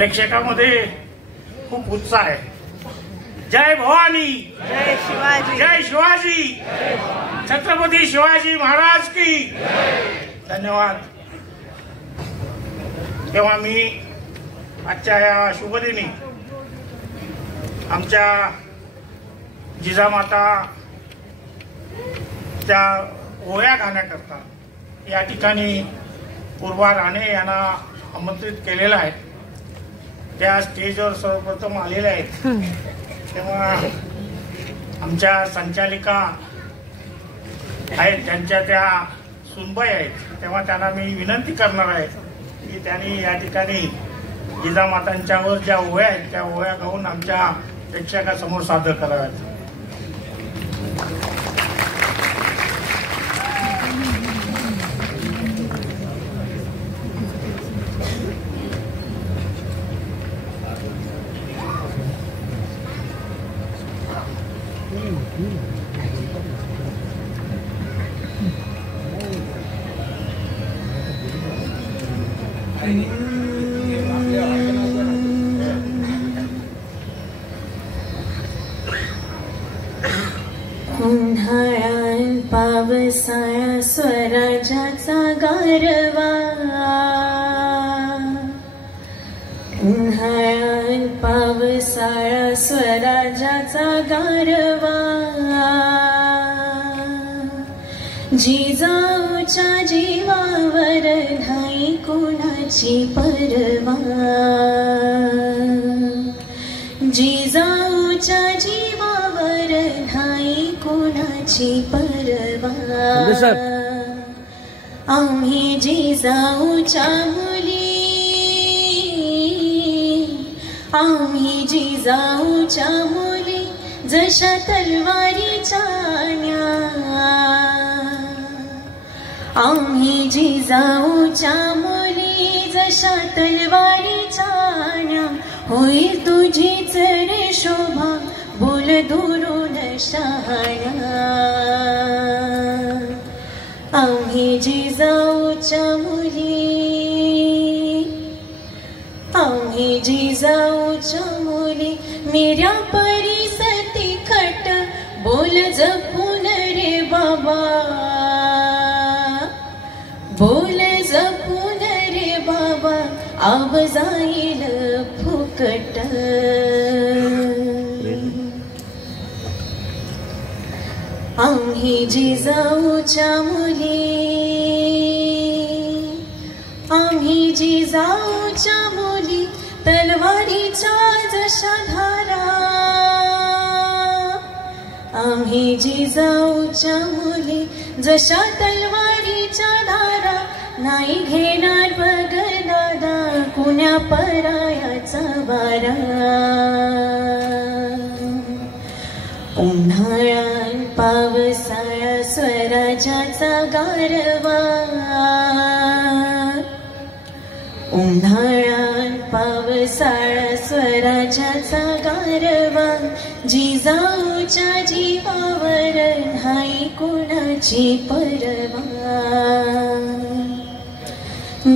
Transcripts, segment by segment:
प्रेक्षकांमध्ये खूप उत्साह आहे. जय भवानी, जय शिवाजी, जय शिवाजी, छत्रपती शिवाजी महाराज की धन्यवाद. तेव्हा मी आजच्या या शुभदिनी आमच्या जिजामाता त्या ओव्या गाण्याकरता या ठिकाणी पूर्वा राणे यांना आमंत्रित केलेलं आहे. त्या स्टेजवर सर्वप्रथम आलेल्या आहेत. तेव्हा आमच्या संचालिका आहेत, त्यांच्या त्या सुनबाई आहेत, तेव्हा त्यांना मी विनंती करणार आहे की त्यांनी या ठिकाणी जिजामातांच्यावर ज्या ओव्या आहेत त्या ओव्या गाऊन आमच्या प्रेक्षकासमोर सादर कराव्यात. उन्हाळ्यात पावसाळा स्वराज्याचा गारवा, उन्हाळ्यात पावसाळा स्वराज्याचा गारवा, जिजाऊच्या जीवावर नाही कोणाची परवा, जिजाऊच्या जीवावर नाही कोणाची परवा. आम्ही जिजाऊच्या मुली, आम्ही जिजाऊच्या मुली, जशा तलवारीच्या न्या, आम्ही जिजाऊच्या मुली, जशा तलवारीच्या न्या. होईल तुझीच रे शोभा, बोल दुरून शहाण्या. आम्ही जिजाऊच्या मुली, आम्ही जिजाऊच्या मुली, मेऱ्या परिसती खट, बोल जपून रे बाबा, बोल जपून रे बाबा, आब जाईल फुकट. आम्ही जिजाऊच्या मुली, आम्ही जिजाऊच्या मुली, तलवारीच्या जशा धारा, आम्ही जिजाऊच्या मुली, जशा तलवारीच्या धारा. नाही घेणार बघ दादा कुण्या परायाचा वारा. उन्हाळ्यात पावसाळा स्वराज्याचा गारवा, उन्हाळ्यात पावसाळा स्वराज्याचा गारवा, जिजाऊच्या जीवावर नाही कोणाची परवा,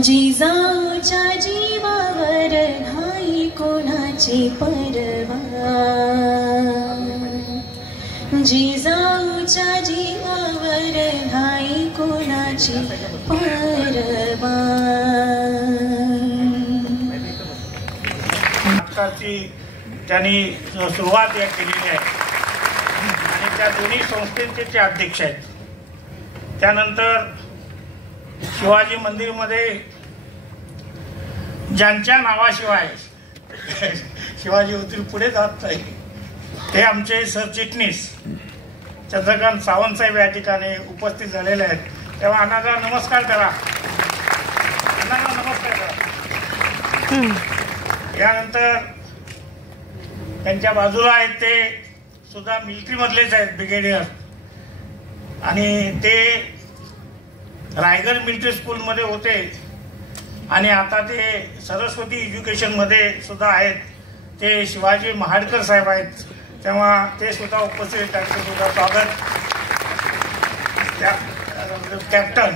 जिजाऊच्या जीवावर नाही कोणाची परवा, जिजाऊच्या जीवावर नाही कोणाची परवा. नाटकाची त्यांनी सुरुवात या केलेली आहे आणि त्या दोन्ही संस्थेचे ते अध्यक्ष आहेत. त्यानंतर शिवाजी मंदिरमध्ये ज्यांच्या नावाशिवाय शिवाजी होतील पुढे जात नाही ते आमचे सरचिटणीस चंद्रकांत सावंत साहेब या ठिकाणी उपस्थित झालेले आहेत. तेव्हा अण्णाला नमस्कार करा, अण्णाला नमस्कार करा. यानंतर त्यांच्या बाजूला आहेत ते सुद्धा मिलिटरी मधलेच आहेत, ब्रिगेडियर, आणि ते रायगड मिलिटरी स्कूलमध्ये होते आणि आता ते सरस्वती एज्युकेशनमध्ये सुद्धा आहेत. ते शिवाजी महाडकर साहेब आहेत. तेव्हा ते सुद्धा उपस्थित, त्यांचं सुद्धा स्वागत. कॅप्टन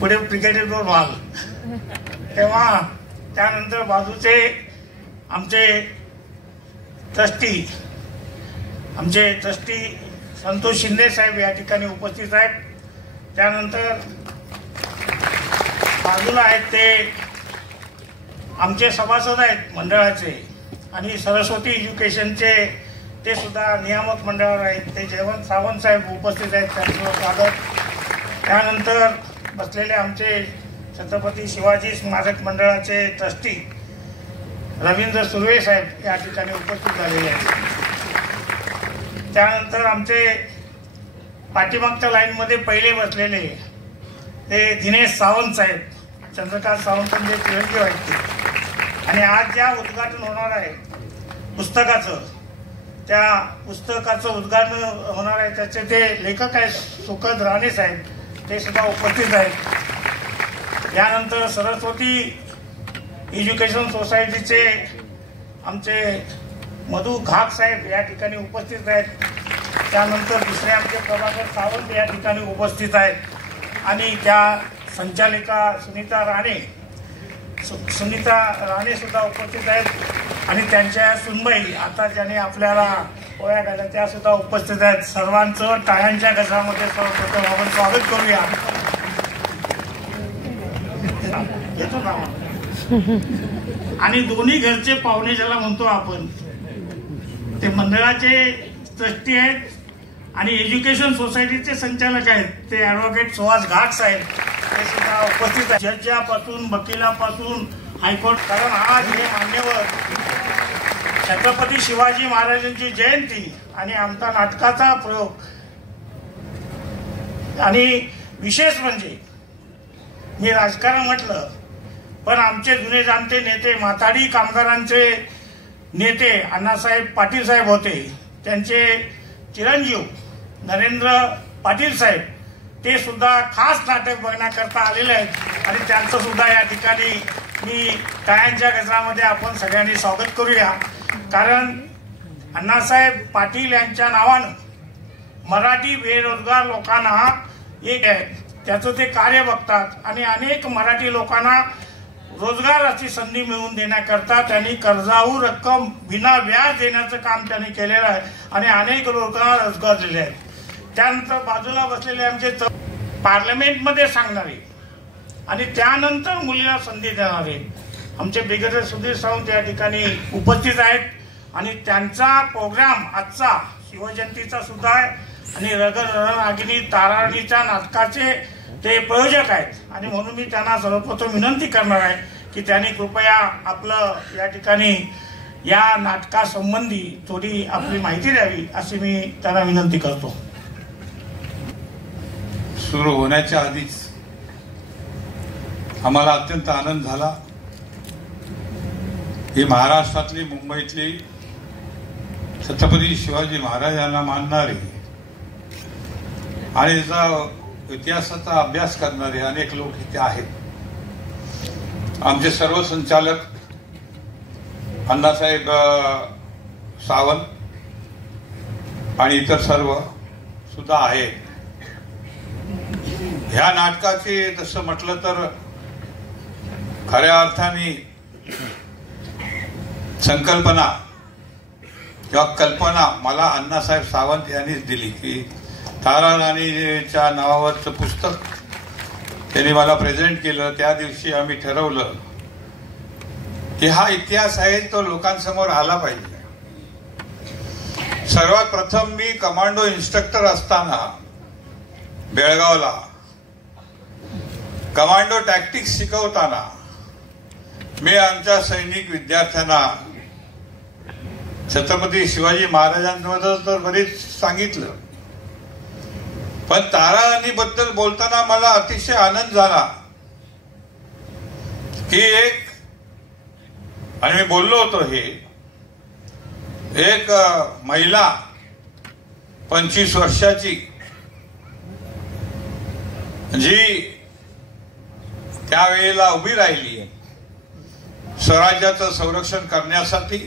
पुढे ब्रिगेडियर व्हाल. तेव्हा त्यानंतर बाजूचे आमचे ट्रस्टी संतोष शिंदे साहेब या ठिकाणी उपस्थित आहेत. त्यानंतर बाजूला आहेत ते आमचे सभासद आहेत मंडळाचे आणि सरस्वती एज्युकेशनचे ते सुद्धा नियामक मंडळावर आहेत. ते जयवंत सावंत साहेब उपस्थित आहेत, त्यांचं स्वागत. त्यानंतर बसलेले आमचे छत्रपती शिवाजी स्मारक मंडळाचे ट्रस्टी रवींद्र सुर्वे साहेब या ठिकाणी उपस्थित झालेले आहेत. त्यानंतर आमचे पाठीमागच्या लाईनमध्ये पहिले बसलेले ते दिनेश सावंत साहेब, चंद्रकांत सावंतांचे चिरंजीव आहेत ते. आणि आज ज्या उद्घाटन होणार आहे त्या पुस्तकाचं उद्घाटन होणार आहे त्याचे ते लेखक आहेत सुखद राणे साहेब, ते सुद्धा उपस्थित आहेत. यानंतर सरस्वती एज्युकेशन सोसायटीचे आमचे मधु घाग साहेब या ठिकाणी उपस्थित आहेत. त्यानंतर दुसरे आमचे प्रभाकर सावंत या ठिकाणी उपस्थित आहेत आणि त्या संचालिका सुनीता राणे सुद्धा उपस्थित आहेत आणि त्यांच्या सुनबाई आता ज्याने आपल्याला पोळ्या घाल्या त्या सुद्धा उपस्थित आहेत. सर्वांचं टाळ्यांच्या गजरामध्ये सर्वप्रथम आपण स्वागत करूया. येतो ना. आणि दोन्ही घरचे पाहुणे ज्याला म्हणतो आपण ते मंडळाचे ट्रस्टी आहेत आणि एज्युकेशन सोसायटीचे संचालक आहेत ते ॲडव्होकेट सुहास घाट साहेब, ते सुद्धा उपस्थित आहेत. जजापासून वकिलापासून हायकोर्ट, कारण आज हे मान्यवर छत्रपती शिवाजी महाराजांची जयंती आणि आमचा नाटकाचा प्रयोग. आणि विशेष म्हणजे मी राजकारण म्हटलं पण आमचे जुने जाणते नेते माथाडी कामगारांचे नेते अण्णासाहेब पाटील साहेब होते, त्यांचे चिरंजीव नरेंद्र पाटील साहेब ते सुद्धा खास नाटक बघण्याकरता आलेले आहेत आणि त्यांचं सुद्धा या ठिकाणी मी टाळ्यांच्या गजरामध्ये आपण सगळ्यांनी स्वागत करूया. कारण अण्णासाहेब पाटील यांच्या नावानं मराठी बेरोजगार लोकांना एक आहे त्याचं ते कार्य बघतात आणि अनेक मराठी लोकांना रोजगाराची संधी मिळवून देण्याकरता त्यांनी कर्जाऊ रक्कम विना व्याज देण्याचं काम त्यांनी केलेलं आहे आणि अनेक लोकांना रोजगार दिले आहेत. त्यानंतर बाजूला बसलेले आमचे पार्लमेंटमध्ये सांगणारे आणि त्यानंतर मुलीला संधी देणारे आमचे ब्रिगेडियर सुधीर सावंत या ठिकाणी उपस्थित आहेत आणि त्यांचा प्रोग्राम आजचा शिवजयंतीचा सुद्धा आहे आणि रणरागिणी ताराणीच्या नाटकाचे ते प्रयोजक आहेत आणि म्हणून मी त्यांना सर्वप्रथम विनंती करणार आहे की त्यांनी कृपया आपलं या ठिकाणी या नाटकासंबंधी थोडी आपली माहिती द्यावी अशी मी त्यांना विनंती करतो. सुरू होण्याच्या आधीच आम्हाला अत्यंत आनंद झाला. ही महाराष्ट्रातली मुंबईतली छत्रपती शिवाजी महाराजांना मानणारी आणि त्याचा इतिहासाचा अभ्यास करणारे अनेक लोक इथे आहेत. आमचे सर्व संचालक अण्णासाहेब सावंत आणि इतर सर्व सुद्धा आहेत. ह्या नाटकाची तसं म्हटलं तर खऱ्या अर्थाने संकल्पना किंवा कल्पना मला अण्णासाहेब सावंत यांनीच दिली की तारा राणीच्या नावावरचं पुस्तक त्यांनी मला प्रेझेंट केलं. त्या दिवशी आम्ही ठरवलं की हा इतिहास आहे तो लोकांसमोर आला पाहिजे. सर्वात प्रथम मी कमांडो इन्स्ट्रक्टर असताना बेळगावला कमांडो टॅक्टिक्स शिकवताना मी आमच्या सैनिक विद्यार्थ्यांना छत्रपती शिवाजी महाराजांबद्दल तर बरेच सांगितलं पण तारा राणीबद्दल बोलताना मला अतिशय आनंद झाला की आणि मी बोललो होतो हे एक महिला 25 वर्षाची जी त्यावेळेला उभी राहिली स्वराज्याचं संरक्षण करण्यासाठी.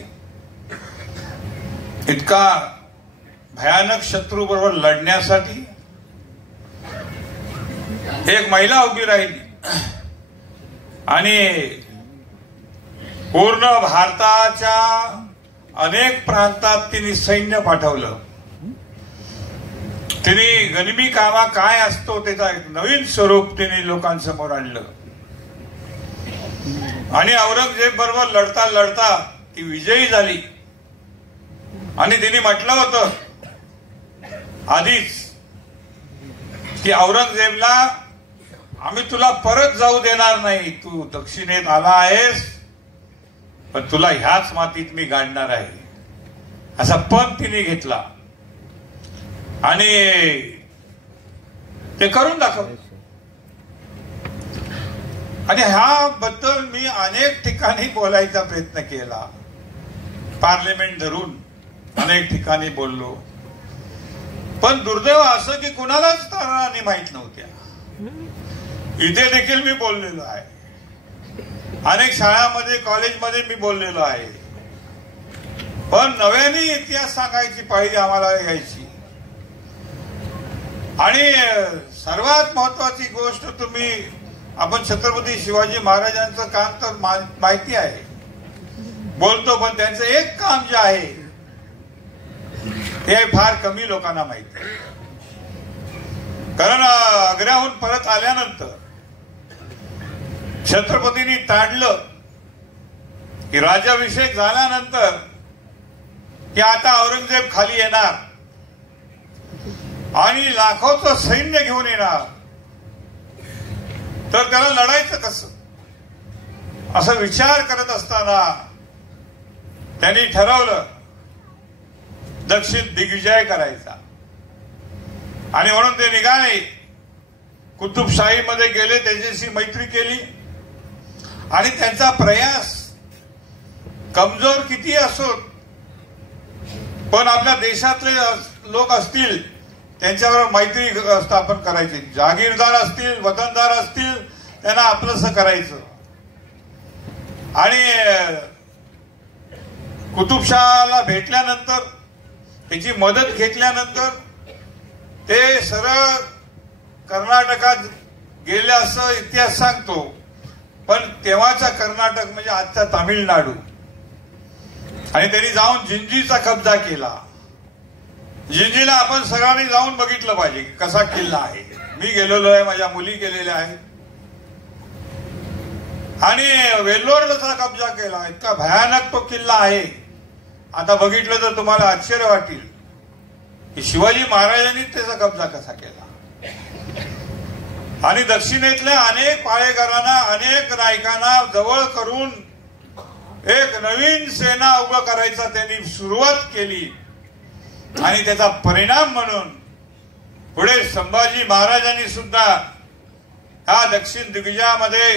इतका भयानक शत्रू बरोबर लढण्यासाठी एक महिला उभी राहिली आणि पूर्ण भारताच्या अनेक प्रांतात तिने सैन्य पाठवलं. तिने गनिमी कामा काय असतो त्याचा एक नवीन स्वरूप तिने लोकांसमोर आणलं. आणि औरंगजेब बरोबर लढता लढता ती विजयी झाली. आणि तिने म्हटलं होतं आधीच की औरंगजेबला आम्ही तुला परत जाऊ देणार नाही, तू दक्षिणेत आला आहेस पण तुला ह्याच मातीत मी गाडणार आहे, असा पण तिने घेतला आणि ते करून दाखवलं. आणि ह्याबद्दल मी अनेक ठिकाणी बोलायचा प्रयत्न केला, पार्लिमेंट धरून अनेक ठिकाणी बोललो, पण दुर्दैव असं की कुणालाच तारांनी माहित नव्हत्या. इथे देखील मी बोललेलो आहे, अनेक शाळांमध्ये कॉलेजमध्ये मी बोललेलो आहे, पण नव्याने इतिहास सांगायची पाहिजे आम्हाला यायची. आणि सर्वात महत्वाची गोष्ट तुम्ही आपण छत्रपती शिवाजी महाराजांचं काम तर माहिती आहे, बोलतो, पण त्यांचं एक काम जे आहे ते फार कमी लोकांना माहिती आहे. कारण आग्र्याहून परत आल्यानंतर छत्रपतींनी ताडलं की राज्याभिषेक झाल्यानंतर की आता औरंगजेब खाली येणार आणि लाखोचं सैन्य घेऊन येणार, तर त्याला लढायचं कसं, असा विचार करत असताना त्यांनी ठरवलं दक्षिण दिग्विजय करायचा. आणि म्हणून ते निघाले, कुतुबशाहीमध्ये गेले, त्याच्याशी मैत्री केली. आणि त्यांचा प्रयास कमजोर किती असो, पण आपल्या देशातले लोक असतील त्यांच्याबरोबर मैत्री स्थापन करायची, जागीरदार असतील, वतनदार असतील, त्यांना आपलंसं करायचं. आणि कुतुबशहाला भेटल्यानंतर, त्याची मदत घेतल्यानंतर ते सरळ कर्नाटकात गेले असं इतिहास सांगतो. पण तेव्हाचा कर्नाटक म्हणजे आजचा तामिळनाडू. आणि त्यांनी जाऊन जिंजीचा कब्जा केला. जिंजीला आपण सगळ्यांनी जाऊन बघितलं पाहिजे कसा किल्ला आहे. मी गेलेलो आहे, माझ्या मुली गेलेल्या आहेत. आणि वेल्लोरचा कब्जा केला, इतका भयानक तो किल्ला आहे. आता बघितलं तर तुम्हाला आश्चर्य वाटेल की शिवाजी महाराजांनी त्याचा कब्जा कसा केला. आणि दक्षिणेतल्या अनेक पाळेकरांना, अनेक नायकांना जवळ करून एक नवीन सेना उभं करायचा त्यांनी सुरुवात केली. आणि त्याचा परिणाम म्हणून पुढे संभाजी महाराजांनी सुद्धा हा दक्षिण दिग्विजयामध्ये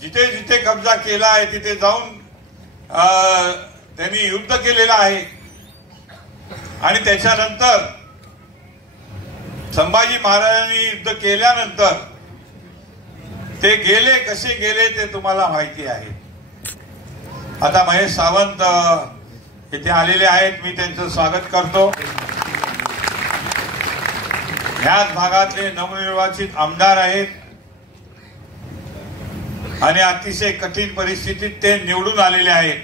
जिथे जिथे कब्जा केला आहे तिथे जाऊन त्यांनी युद्ध केलेलं आहे. आणि त्याच्यानंतर संभाजी महाराजांनी युद्ध केल्यानंतर ते गेले, कसे गेले ते तुम्हाला माहिती आहे. आता महेश सावंत इथे आलेले आहेत, मी त्यांचं स्वागत करतो. ह्याच भागातले नवनिर्वाचित आमदार आहेत आणि अतिशय कठीण परिस्थितीत ते निवडून आलेले आहेत.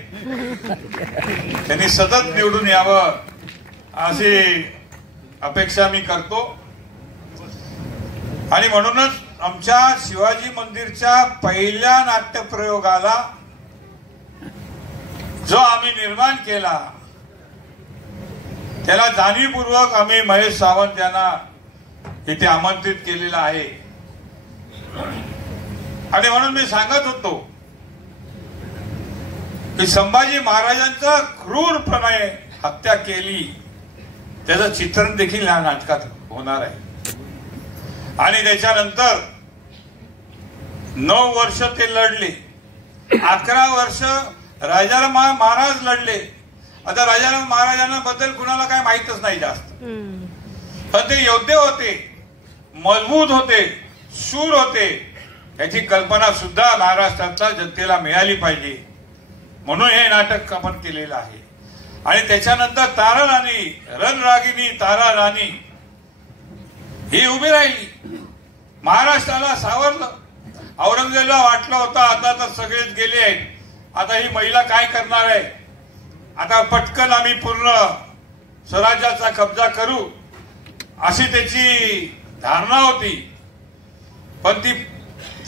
त्यांनी सतत निवडून यावं अशी अपेक्षा मी करतो. आणि म्हणूनच आमच्या शिवाजी मंदिरच्या पहिल्या नाट्यप्रयोगाला जो आम्ही निर्माण केला त्याला जाणीवपूर्वक आम्ही महेश सावंत यांना इथे आमंत्रित केलेलं आहे. आणि म्हणून मी सांगत होतो की संभाजी महाराजांचा क्रूरपणे हत्या केली त्याचं चित्रण देखील या नाटकात होणार आहे. आणि त्याच्यानंतर 9 वर्ष ते लढले, 11 वर्ष राजाराम महाराज लढले. आता राजाराम महाराजांना बद्दल कुणाला काय माहितच नाही जास्त, पण ते योद्धे होते, मजबूत होते, शूर होते. याची कल्पना सुद्धा महाराष्ट्रातल्या जनतेला मिळाली पाहिजे म्हणून हे नाटक आपण केलेलं आहे. आणि त्याच्यानंतर तारा राणी, रणरागिनी तारा राणी ही उभी राहिली, महाराष्ट्राला सावरलं. औरंगजेबला वाटलं होतं आता तर सगळेच गेले आहेत, आता ही महिला काय करणार आहे, आता पटकन आम्ही पूर्ण स्वराज्याचा कब्जा करू अशी त्याची धारणा होती, पण ती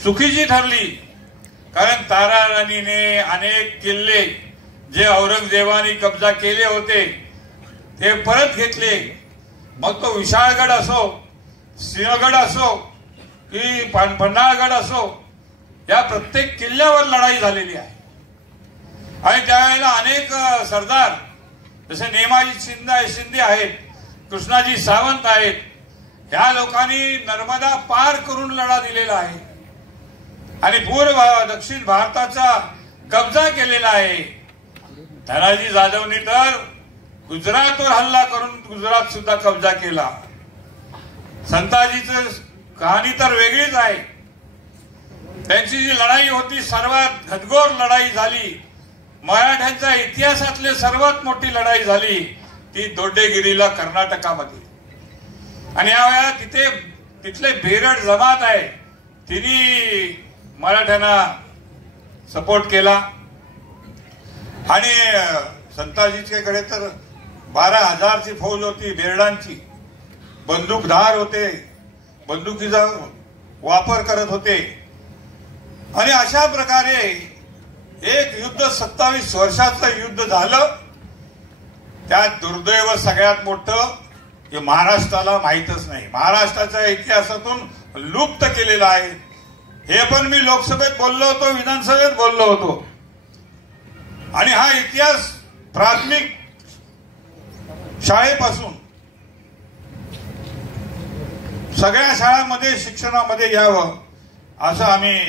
चुकीची ठरली. कारण तारा राणीने अनेक किल्ले जे औरंगजेबाने कब्जा केले होते ते परत घेतले. मग तो विशाळगड असो, सिंहगड असो की पन्हाळगड असो, या प्रत्येक किल्ल्यावर लढाई झालेली आहे. आणि त्यावेळेला अनेक सरदार जसे नेमाजी शिंदे आहेत, कृष्णाजी सावंत आहेत, ह्या लोकांनी नर्मदा पार करून लढा दिलेला आहे आणि पूर्व दक्षिण भारताचा कब्जा केलेला आहे. धनाजी जाधवनी तर गुजरातवर हल्ला करून गुजरात सुद्धा कब्जा केला. संताजीचं कहाणी तर वेगळीच आहे. त्यांची जी लढाई होती सर्वात घनघोर लढाई झाली, मराठ्यांच्या इतिहासातली सर्वात मोठी लढाई झाली ती दोड्डेगिरीला कर्नाटकामध्ये. आणि यावेळेला तिथले बेरड जमात आहे, तिने मराठ्यांना सपोर्ट केला. आणि संताजीच्याकडे तर 12,000ची फौज होती बेरडांची, बंदूकधार होते, बंदुकीचा वापर करत होते. आणि अशा प्रकारे एक युद्ध 27 वर्षाचं युद्ध झालं. त्यात दुर्दैव सगळ्यात मोठं हे महाराष्ट्राला माहीतच नाही, महाराष्ट्राच्या इतिहासातून लुप्त केलेलं आहे. हे पण मी लोकसभेत बोललो होतो, विधानसभेत बोललो होतो. आणि हा इतिहास प्राथमिक शाळेपासून सगळ्या शाळांमध्ये शिक्षणामध्ये यावं असं आम्ही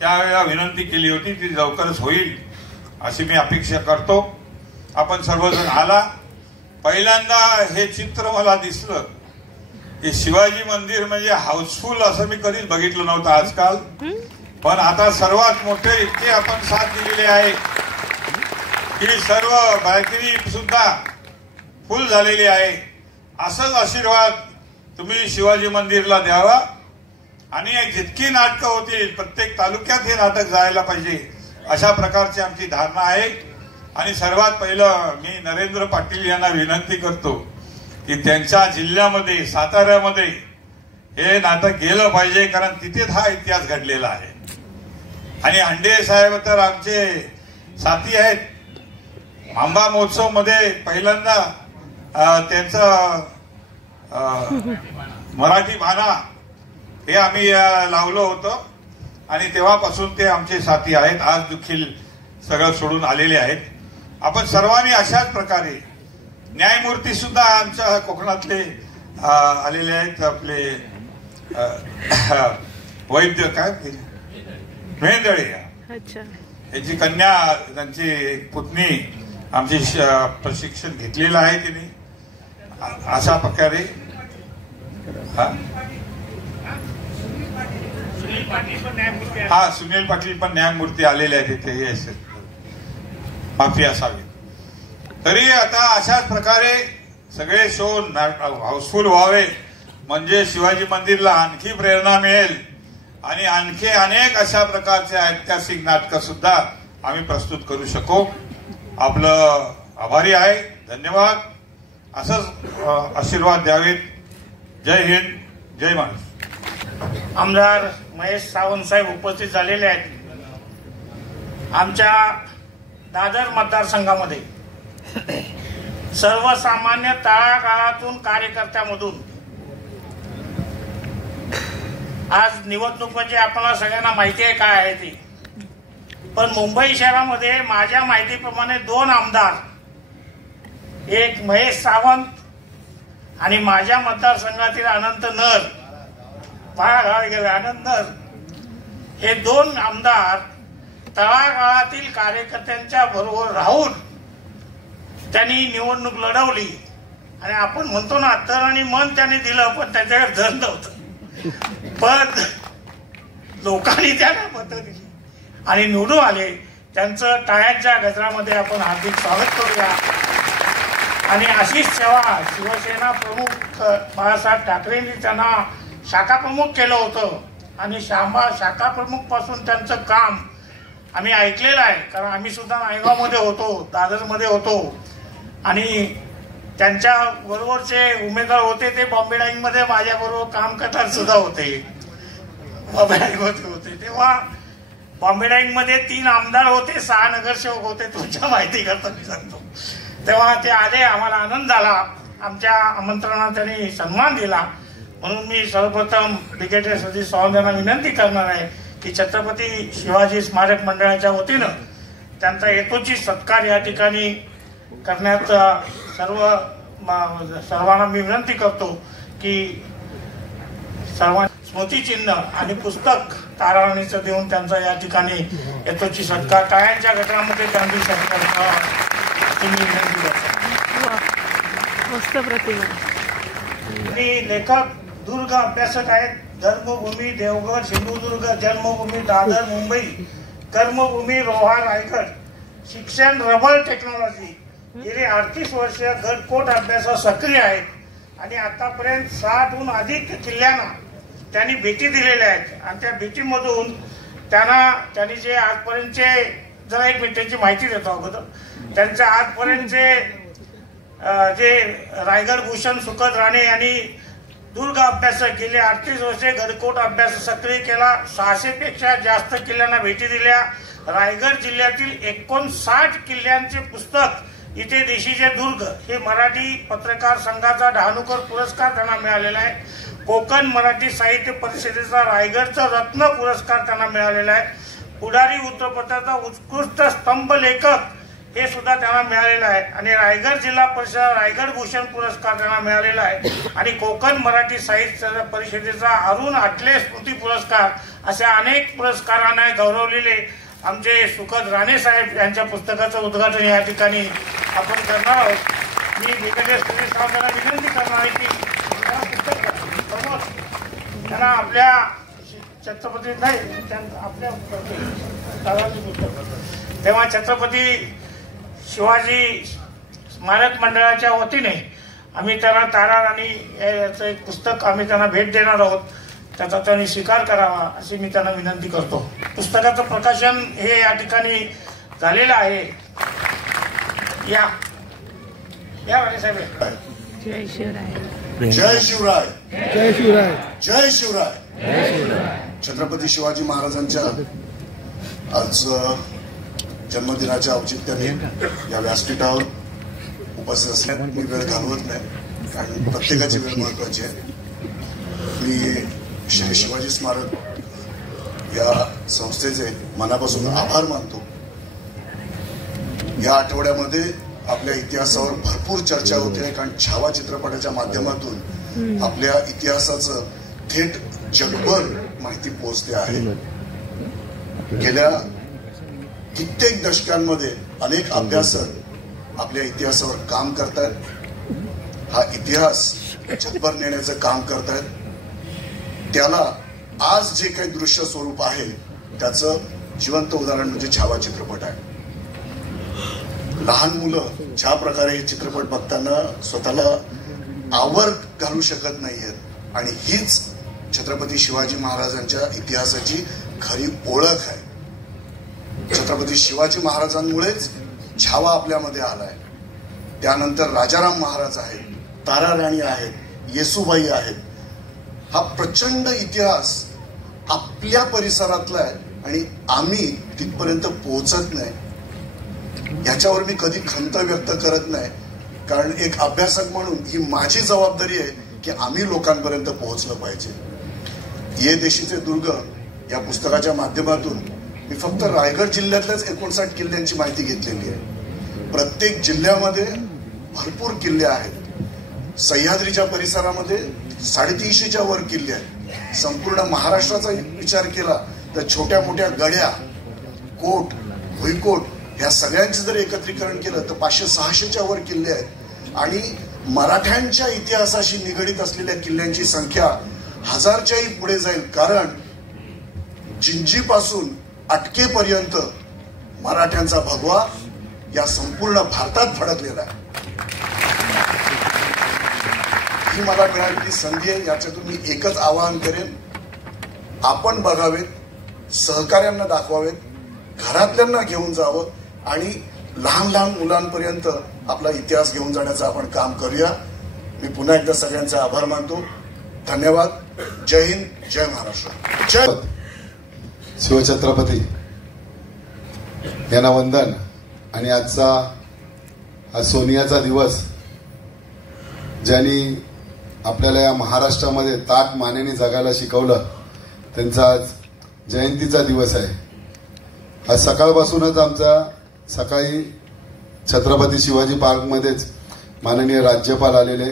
त्यावेळेला विनंती केली होती. ती लवकरच होईल अशी मी अपेक्षा करतो. आपण सर्वजण आला. पहिल्यांदा हे चित्र मला दिसलं की शिवाजी मंदिर म्हणजे हाऊसफुल असं मी कधीच बघितलं नव्हतं आजकाल. पण आता सर्वात मोठे इतके आपण साथ दिलेले आहे की सर्व बाल्कनी सुद्धा फुल झालेली आहे. असंच आशीर्वाद तुम्ही शिवाजी मंदिरला द्यावा. आणि जितकी नाटकं होतील प्रत्येक तालुक्यात हे नाटक जायला पाहिजे अशा प्रकारची आमची धारणा आहे. आणि सर्वात पहिलं मी नरेंद्र पाटील यांना विनंती करतो की त्यांच्या जिल्ह्यामध्ये साताऱ्यामध्ये हे नाटक गेलं पाहिजे, कारण तिथेच हा इतिहास घडलेला आहे. आणि हंडे साहेब तर आमचे साथी आहेत. आंबा महोत्सव मध्ये पहिल्यांदा त्यांचं मराठी बाणा हे आम्ही लावलं होतं आणि तेव्हापासून ते आमचे साथी आहेत. आज देखील सगळं सोडून आलेले आहेत. आपण सर्वांनी अशाच प्रकारे न्यायमूर्ती सुद्धा आमच्या कोकणातले आलेले आहेत. आपले वैद्य काय मेंदळे यांची कन्या, त्यांची पुतणी आमची प्रशिक्षण घेतलेलं आहे तिने. अशा प्रकारे सुनील पाटील पण न्यायमूर्ती आलेले आहेत तिथे, माफी असावी. तरी आता अशाच प्रकारे सगळे शो हाऊसफुल व्हावे म्हणजे शिवाजी मंदिरला आणखी प्रेरणा मिळेल आणि आणखी अनेक अशा प्रकारचे ऐतिहासिक नाटकं सुद्धा आम्ही प्रस्तुत करू शकू. आपलं आभारी आहे. धन्यवाद. असंच आशीर्वाद द्यावेत. जय हिंद, जय महाराष्ट्र. आमदार महेश सावंत साहेब उपस्थित झालेले आहेत. आमच्या दादर मतदारसंघामध्ये सर्वसामान्य तळागाळातून कार्यकर्त्यामधून आज निवडणूक म्हणजे आपल्याला सगळ्यांना माहिती आहे काय आहे ती. पण मुंबई शहरामध्ये माझ्या माहितीप्रमाणे 2 आमदार, एक महेश सावंत आणि माझ्या मतदारसंघातील अनंत नर, बाळागाव गेले अनंत नर, हे 2 आमदार तळागाळातील कार्यकर्त्यांच्या बरोबर राहून त्यांनी निवडणूक लढवली. आणि आपण म्हणतो ना तर आणि मन त्यांनी दिलं, पण त्याच्याकडे धन नव्हतं. पण लोकांनी त्यांना मतं दिली आणि निवडून आले. त्यांचं टाळ्यांच्या गजरामध्ये आपण हार्दिक स्वागत करूया. आणि अशीच सेवा शिवसेना प्रमुख बाळासाहेब ठाकरेंनी त्यांना शाखा प्रमुख केलं होतं आणि शाखा प्रमुख पासून त्यांचं काम आम्ही ऐकलेलं आहे, कारण आम्ही सुद्धा नायगावमध्ये होतो, दादरमध्ये होतो आणि त्यांच्या बरोबरचे उमेदवार होते ते बॉम्बे डाईंगमध्ये माझ्याबरोबर काम करणार सुद्धा होते. बॉम्बे डाईंगमध्ये होते तेव्हा बॉम्बे डाईंगमध्ये 3 आमदार होते, 6 नगरसेवक होते. तुमच्या माहिती करता मी सांगतो. तेव्हा ते आले, आम्हाला आनंद झाला. आमच्या आमंत्रणात त्यांनी सन्मान दिला. म्हणून मी सर्वप्रथम ब्रिगेडियर सतीश सावंत यांना विनंती करणार आहे की छत्रपती शिवाजी स्मारक मंडळाच्या वतीनं त्यांचा हेतूची सत्कार या ठिकाणी करण्यात सर्वांना मी विनंती करतो की सर्वांना स्मृतिचिन्ह आणि पुस्तक ताराराणीचं देऊन त्यांचा या ठिकाणी हेतूची सत्कार कायमच्या घटनामध्ये त्यांनी सत्कार करावा अशी मी विनंती करतो. मस्त प्रतिमा. आणि लेखक दुर्ग अभ्यासक आहेत. धर्मभूमी देवगड, सिंधुदुर्ग, जन्मभूमी दादर मुंबई, कर्मभूमी रोहा रायगड, शिक्षण रबर टेक्नॉलॉजी. गेली 38 वर्ष गडकोट अभ्यासात सक्रिय आहेत आणि आतापर्यंत 60हून अधिक किल्ल्यांना त्यांनी भेटी दिलेल्या आहेत. आणि त्या भेटीमधून त्यांनी जे आजपर्यंतचे, जरा एक मिनिट त्यांची माहिती देतो अगोदर, त्यांच्या आजपर्यंतचे जे रायगड भूषण सुखद राणे यांनी दुर्ग अभ्यासक गेले 38 वर्षे गडकोट अभ्यास सक्रिय केला. 600 पेक्षा जास्त किल्ल्यांना भेटी दिल्या. रायगड जिल्ह्यातील 59 किल्ल्यांचे पुस्तक इथे देशीचे दुर्ग हे मराठी पत्रकार संघाचा डहाणूकर पुरस्कार त्यांना मिळालेला आहे. कोकण मराठी साहित्य परिषदेचा रायगडचा रत्न पुरस्कार त्यांना मिळालेला आहे. पुढारी वृत्तपत्राचा उत्कृष्ट स्तंभ लेखक हे सुद्धा त्यांना मिळालेलं आहे. आणि रायगड जिल्हा परिषद रायगड भूषण पुरस्कार त्यांना मिळालेला आहे. आणि कोकण मराठी साहित्य परिषदेचा अरुण आटले स्मृती पुरस्कार अशा अनेक पुरस्कारांना गौरवलेले आमचे सुखद राणे साहेब यांच्या पुस्तकाचं उद्घाटन या ठिकाणी आपण करणार आहोत. मी ब्रिगेडियर सतीश सावंत यांना विनंती करणार आहे की त्यांना आपल्या छत्रपती नाही आपल्या तेव्हा छत्रपती शिवाजी स्मारक मंडळाच्या वतीने आम्ही त्यांना ताराराणी याचं एक पुस्तक आम्ही त्यांना भेट देणार आहोत. त्याचा त्यांनी स्वीकार करावा अशी मी त्यांना विनंती करतो. पुस्तकाचं प्रकाशन हे या ठिकाणी झालेलं आहे. या राणे साहेब. जय शिवराय. जय शिवराय. जय शिवराय. जय शिवराय. छत्रपती शिवाजी महाराजांच्या आज जन्मदिनाच्या औचित्याने या व्यासपीठावर उपस्थित असण्यात मी वेळ घालवत नाही, कारण प्रत्येकाची वेळ महत्वाची आहे. मी श्री शिवाजी स्मारक या संस्थेचे मनापासून आभार मानतो. या आठवड्यामध्ये आपल्या इतिहासावर भरपूर चर्चा होते, कारण छावा चित्रपटाच्या माध्यमातून आपल्या इतिहासाचं थेट जगभर माहिती पोहोचते आहे. गेल्या कित्येक दशकांमध्ये अनेक अभ्यासक आपल्या इतिहासावर काम करतायत. हा इतिहास जगभर नेण्याचं काम करतायत. त्याला आज जे काही दृश्य स्वरूप आहे त्याचं जिवंत उदाहरण म्हणजे छावा चित्रपट आहे. लहान मुलं ज्या प्रकारे हे चित्रपट बघताना स्वतःला आवर घालू शकत नाहीयेत, आणि हीच छत्रपती शिवाजी महाराजांच्या इतिहासाची खरी ओळख आहे. छत्रपती शिवाजी महाराजांमुळेच छावा आपल्यामध्ये आलाय. त्यानंतर राजाराम महाराज आहेत, ताराराणी आहेत, येसूबाई आहेत. हा प्रचंड इतिहास आपल्या परिसरातला आहे आणि आम्ही तिथपर्यंत पोहोचत नाही. याच्यावर मी कधी खंत व्यक्त करत नाही, कारण एक अभ्यासक म्हणून ही माझी जबाबदारी आहे की आम्ही लोकांपर्यंत पोहोचलं पाहिजे. ये देशीचे दुर्ग या पुस्तकाच्या माध्यमातून मी फक्त रायगड जिल्ह्यातल्याच 59 किल्ल्यांची माहिती घेतलेली आहे. प्रत्येक जिल्ह्यामध्ये भरपूर किल्ले आहेत. सह्याद्रीच्या परिसरामध्ये 350च्या वर किल्ले आहेत. संपूर्ण महाराष्ट्राचा विचार केला तर छोट्या मोठ्या गड्या, कोट, भुईकोट ह्या सगळ्यांचं जर एकत्रीकरण केलं तर 500-600च्या वर किल्ले आहेत. आणि मराठ्यांच्या इतिहासाशी निगडीत असलेल्या किल्ल्यांची संख्या 1000च्याही पुढे जाईल, कारण जिंजीपासून अटकेपर्यंत मराठ्यांचा भगवा या संपूर्ण भारतात फडकलेला आहे. ही मला मिळालेली संधी आहे. याच्यातून मी एकच आवाहन करेन, आपण बघावेत, सहकार्यांना दाखवावेत, घरातल्यांना घेऊन जावं आणि लहान लहान मुलांपर्यंत आपला इतिहास घेऊन जाण्याचं आपण काम करूया. मी पुन्हा एकदा सगळ्यांचे आभार मानतो. धन्यवाद. जय हिंद, जय महाराष्ट्र. जय शिवछत्रपती यांना वंदन. आणि आजचा हा सोनियाचा दिवस, ज्यांनी आपल्याला या महाराष्ट्रामध्ये ताठ मानेने जगायला शिकवलं, त्यांचा आज जयंतीचा दिवस आहे. आज सकाळपासूनच आमचा सकाळी छत्रपती शिवाजी पार्कमध्येच माननीय राज्यपाल आलेले,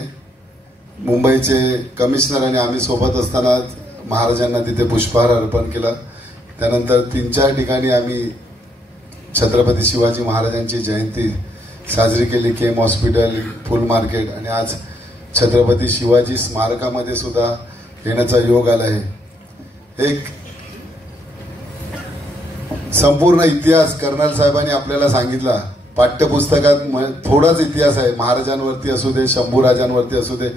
मुंबईचे कमिशनर आणि आम्ही सोबत असताना महाराजांना तिथे पुष्पहार अर्पण केला. त्यानंतर 3-4 ठिकाणी आम्ही छत्रपती शिवाजी महाराजांची जयंती साजरी केली. केम हॉस्पिटल, फुल मार्केट आणि आज छत्रपती शिवाजी स्मारकामध्ये सुद्धा येण्याचा योग आला आहे. एक संपूर्ण इतिहास कर्नल साहेबांनी आपल्याला सांगितला. पाठ्यपुस्तकात थोडाच इतिहास आहे. महाराजांवरती असू दे, शंभूराजांवरती असू दे,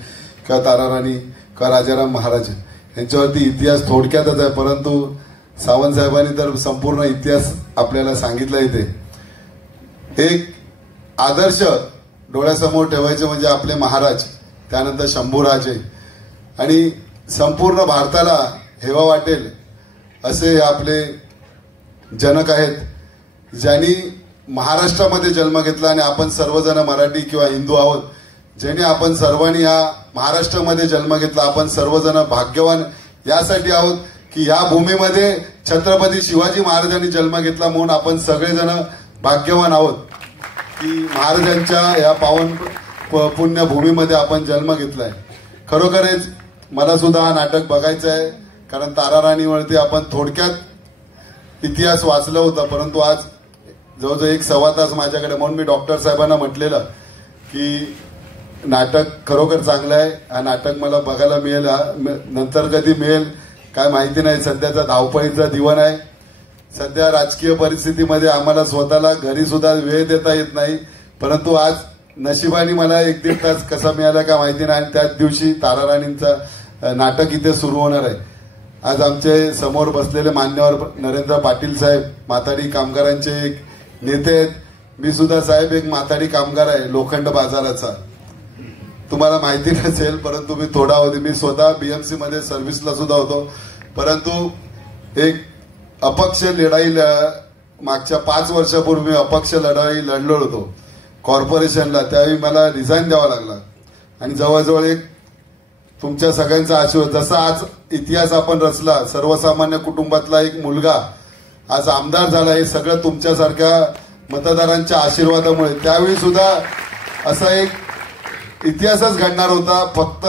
का ताराराणी, का राजाराम महाराज, यांच्यावरती इतिहास थोडक्यातच आहे. परंतु सावंत साहेबांनी तर संपूर्ण इतिहास आपल्याला सांगितला. इथे एक आदर्श डोळ्यासमोर ठेवायचे म्हणजे आपले महाराज, त्यानंतर शंभूराजे, आणि संपूर्ण भारताला हेवा वाटेल असे हे आपले जनक आहेत, ज्यांनी महाराष्ट्रामध्ये जन्म घेतला. आणि आपण सर्वजण मराठी किंवा हिंदू आहोत, ज्याने आपण सर्वांनी या महाराष्ट्रामध्ये जन्म घेतला. आपण सर्वजण भाग्यवान यासाठी आहोत की या भूमीमध्ये छत्रपती शिवाजी महाराजांनी जन्म घेतला, म्हणून आपण सगळेजण भाग्यवान आहोत की महाराजांच्या या पावन पुण्यभूमीमध्ये आपण जन्म घेतलाय. खरोखरच मला सुद्धा हा नाटक बघायचं आहे, कारण ताराराणीवरती आपण थोडक्यात इतिहास वाचलं होतं, परंतु आज जवळजवळ 1-1.25 तास माझ्याकडे. म्हणून मी डॉक्टर साहेबांना म्हटलेलं की नाटक खरोखर चांगलं आहे, हा नाटक मला बघायला मिळेल. नंतर कधी मिळेल काय माहिती नाही. सध्याचा धावपळीचा दिवण आहे. सध्या राजकीय परिस्थितीमध्ये आम्हाला स्वतःला घरी सुद्धा वेळ देता येत नाही, परंतु आज नशिबाने मला 1-1.5 तास कसा मिळाला का माहिती नाही. आणि त्याच दिवशी ताराराणींचं नाटक इथे सुरू होणार आहे. आज आमचे समोर बसलेले मान्यवर नरेंद्र पाटील साहेब माथाडी कामगारांचे एक नेते आहेत. मी सुद्धा साहेब एक माथाडी कामगार आहे, लोखंड बाजाराचा. तुम्हाला माहिती नसेल, परंतु मी थोडा होते. मी स्वतः BMC मध्ये सर्व्हिसला सुद्धा होतो, परंतु एक अपक्ष लढाई मागच्या 5 वर्षापूर्वी अपक्ष लढाई लढलो होतो कॉर्पोरेशनला. त्यावेळी मला रिझाईन द्यावा लागला. आणि जवळजवळ एक तुमच्या सगळ्यांचा आशीर्वाद, जसा आज इतिहास आपण रचला, सर्वसामान्य कुटुंबातला एक मुलगा आज आमदार झाला, हे सगळं तुमच्यासारख्या मतदारांच्या आशीर्वादामुळे. त्यावेळी सुद्धा असा एक इतिहासच घडणार होता. फक्त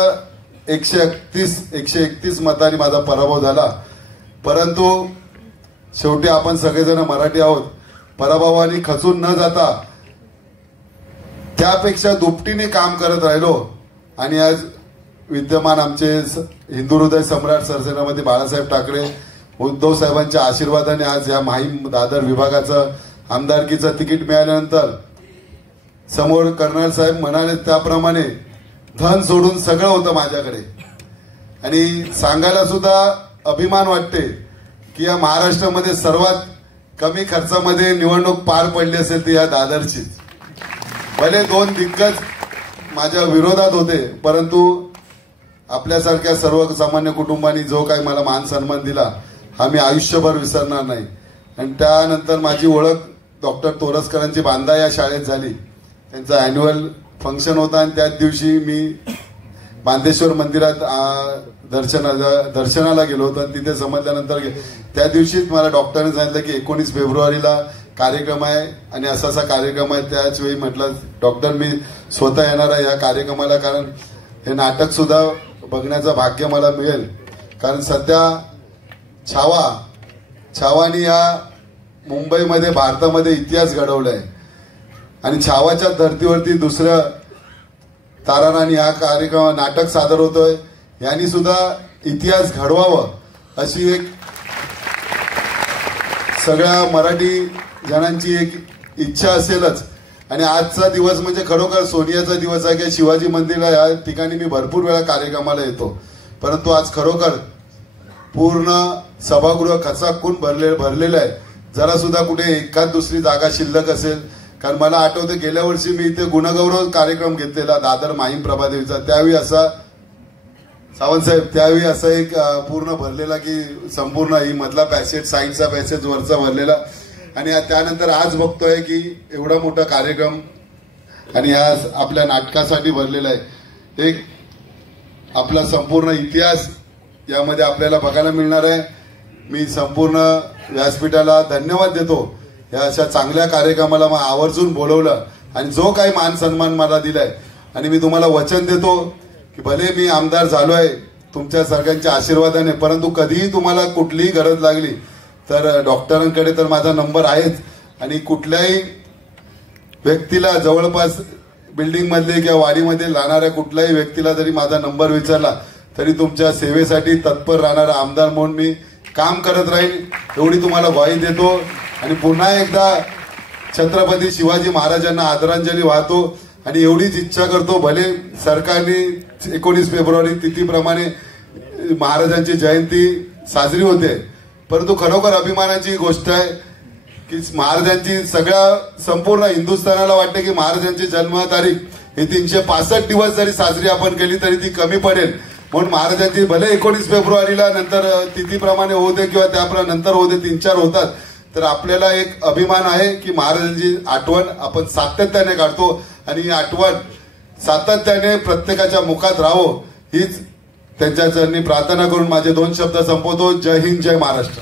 131 मतांनी माझा पराभव झाला. परंतु शेवटी आपण सगळेजण मराठी आहोत. पराभवानी खचून न जाता त्यापेक्षा दुपटीने काम करत राहिलो. आणि आज विद्यमान आमचे हिंदू हृदय सम्राट सरसेनापती बाळासाहेब ठाकरे, उद्धव साहेबांच्या आशीर्वादाने आज या माहीम दादर विभागाचं आमदारकीचं तिकीट मिळाल्यानंतर समोर कर्नल साहेब म्हणाले त्याप्रमाणे धन सोडून सगळं होतं माझ्याकडे. आणि सांगायला सुद्धा अभिमान वाटते की या महाराष्ट्रामध्ये सर्वात कमी खर्चामध्ये निवडणूक पार पडली असेल ती या दादरचीच. भले 2 दिग्गज माझ्या विरोधात होते, परंतु आपल्यासारख्या सर्वसामान्य कुटुंबांनी जो काही मला मान सन्मान दिला हा मी आयुष्यभर विसरणार नाही. आणि त्यानंतर माझी ओळख डॉक्टर तोरसकरांची बांधा या शाळेत झाली. त्यांचा अॅन्युअल फंक्शन होता आणि त्याच दिवशी मी बांधेश्वर मंदिरात दर्शनाला गेलो होतो. आणि तिथे समजल्यानंतर त्या दिवशीच मला डॉक्टरने सांगितलं की 19 फेब्रुवारीला कार्यक्रम आहे आणि असा कार्यक्रम आहे. त्याच वेळी म्हटलं डॉक्टर मी स्वतः येणार आहे या कार्यक्रमाला, कारण हे नाटक सुद्धा बघण्याचं भाग्य मला मिळेल. कारण सध्या छावानी या मुंबईमध्ये भारतामध्ये इतिहास घडवलाय आणि छावाच्या धर्तीवरती दुसऱ्या ताराराणी हा कार्यक्रम नाटक सादर होतोय. यांनी सुद्धा इतिहास घडवावं अशी एक सगळ्या मराठी जणांची एक इच्छा असेलच. आणि आजचा दिवस म्हणजे खरोखर सोनियाचा दिवस आहे की शिवाजी मंदिरला या ठिकाणी मी भरपूर वेळा कार्यक्रमाला येतो, परंतु आज खरोखर पूर्ण सभागृह खचाखून भरलेलं आहे. जरा सुद्धा कुठे एखाद दुसरी जागा शिल्लक असेल, कारण मला आठवतं गेल्या वर्षी मी इथे गुणगौरव कार्यक्रम घेतलेला दादर माहीम प्रभादेवीचा, त्यावेळी असा सावंत साहेब त्यावेळी असा एक पूर्ण भरलेला की संपूर्ण ही मधला पॅसेज, साईडचा पॅसेज वरचा भरलेला. आणि त्यानंतर आज बघतोय की एवढा मोठा कार्यक्रम आणि आज आपल्या नाटकासाठी भरलेला आहे. एक आपला संपूर्ण इतिहास यामध्ये आपल्याला बघायला मिळणार आहे. मी संपूर्ण व्यासपीठाला धन्यवाद देतो या अशा चांगल्या कार्यक्रमाला आवर्जून बोलवलं आणि जो काही मान सन्मान मला दिलाय. आणि मी तुम्हाला वचन देतो की भले मी आमदार झालोय तुमच्या सगळ्यांच्या आशीर्वादाने, परंतु कधीही तुम्हाला कुठलीही गरज लागली तर डॉक्टरांकडे तर माझा नंबर आहेच. आणि कुठल्याही व्यक्तीला जवळपास बिल्डिंग मधले किंवा वाडीमध्ये राहणाऱ्या कुठल्याही व्यक्तीला जरी माझा नंबर विचारला तरी तुमच्या सेवेसाठी तत्पर राहणारा आमदार म्हणून मी काम करत राहील एवढी तुम्हाला ग्वाही देतो. आणि पुन्हा एकदा छत्रपती शिवाजी महाराजांना आदरांजली वाहतो आणि एवढीच इच्छा करतो, भले सरकारने 19 फेब्रुवारी तिथीप्रमाणे महाराजांची जयंती साजरी होते, परंतु खरोखर अभिमानाची गोष्ट आहे की महाराजांची सगळ्या संपूर्ण हिंदुस्थानाला वाटते की महाराजांची जन्मतारीख ही 365 दिवस जरी साजरी आपण केली तरी ती कमी पडेल. म्हणून महाराजांची भले 19 फेब्रुवारीला नंतर तिथीप्रमाणे होऊ दे किंवा त्याप्रमाणे नंतर होऊ दे, 3-4 होतात, तर आपल्याला एक अभिमान आहे की महाराजांची आठवण आपण सातत्याने काढतो आणि ही आठवण सातत्याने प्रत्येकाच्या मुखात राहो हीच त्यांच्या चरणी प्रार्थना करून माझे 2 शब्द संपवतो. जय हिंद, जय महाराष्ट्र.